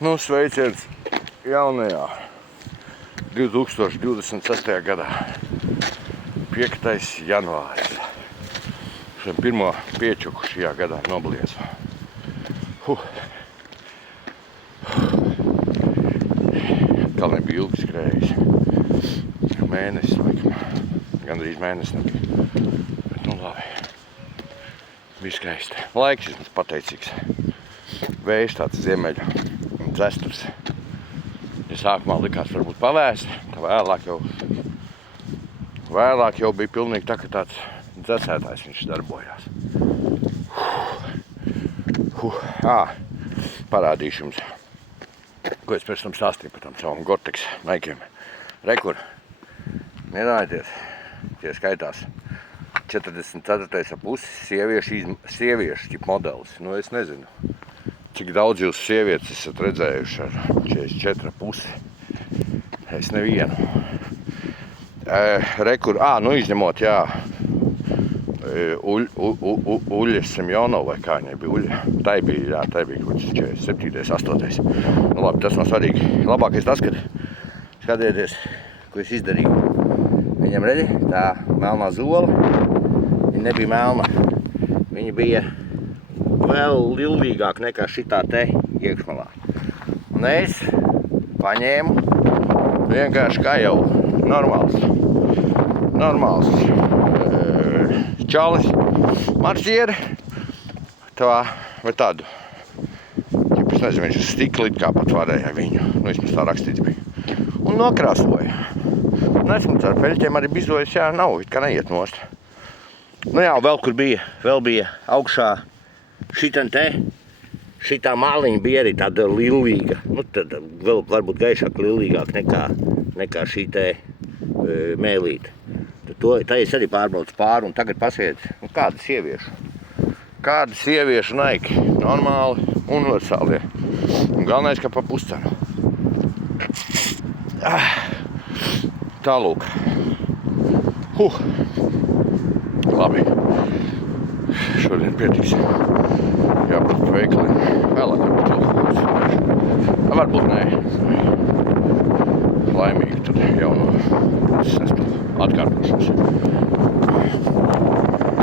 Nu, sveiciens jaunajā 2026. gadā. 5. janvāris. Šiem pirmo piečuku šajā gadā nobliezu. Atkal nebija ilgi skrējis. Mēnesis, laikam. Gandrīz mēnesis nebija. Bet nu labi. Bija skaisti. Laiks vismaz pateicīgs. Vējš tāds ziemeļu dzesturs. Ja sākumā likās varbūt pavēst, tā vēlāk jau bija pilnīgi tā, ka tāds dzesētājs viņš darbojās. Parādīšu jums, ko es pēc tam stāstīju par tam savam Gore-Tex naikiem. Rekur, nerājieties, tie skaitās 44,5 sieviešu modelis. Nu, es nezinu, cik daudz jūs sievietes esat redzējuši ar 44,5. Es nevienu. Rekur, nu izņemot, jā, Uļa Semjonova, vai kā viņai bija Uļa. Tai bija kaut kas 47, 8. Nu labi, tas nav svarīgi. Labākais tas, kad skatieties, ko es izdarīju. Viņam redzi, tā melnā zola, viņa nebija melna. Viņa bija vēl lillīgāk nekā šitā te iekšmalā. Un es paņēmu vienkārši kā jau normāls čalis, maršieri, vai tādu, es nezinu, viņš stikli it kā pat varēja viņu, nu vismaz tā rakstīts bija, un nokrāsoja. Un esmu ar peļķiem arī bizojis, jā, nav, it kā neiet nost. Nu jā, vēl bija augšā šitā māliņa bija arī tāda lillīga, nu tad vēl varbūt gaišāk lillīgāk nekā šī te mēlīte. Tā es arī pārbraucu pāri un tagad pasiet, kāda sieviešu naiki, normāli, universālie. Un galvenais, ka pa puscenu. Tālūk. Labi. Šodien pietiks. Jābrauc pa veikaliem. Vēlāk varbūt vēl kaut kas. Varbūt nē.